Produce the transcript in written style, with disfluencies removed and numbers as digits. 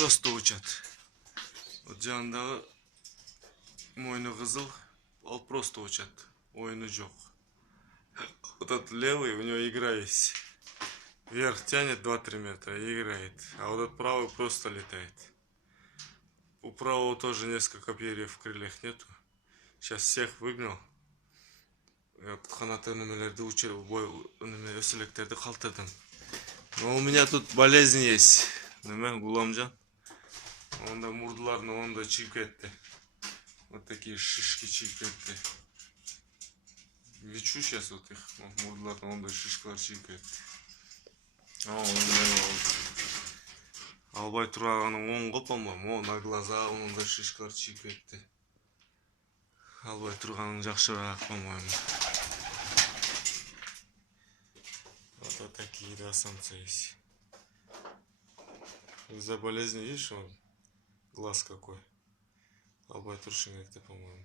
просто учат. Вот жанындагы мойну кызыл, ол просто учат. Ойыны жоқ. Вот этот левый, у него игра есть. Вверх тянет 2-3 метра и играет. А вот этот правый просто летает. У правого тоже несколько перьев в крыльях нету. Сейчас всех выгнал. Канат өнімелерді өсілектерді қалтырдым. Но у меня тут болезнь есть. Гуламжан. Он да мурдыларына он да чиіп кетті. Вот такие шишки чиіп кетті. Лечу сейчас вот их. Мурдыларына он да шишкалар чиіп кетті. Албай тұрағаның оң қол, по-моему, на глаза он да шишкалар чиіп кетті. Албай тұрғаның жақшырақ, по-моему. Вот такие, да, самцы есть. Из-за болезни, видишь, он глаз какой. Албай Туршин, по-моему.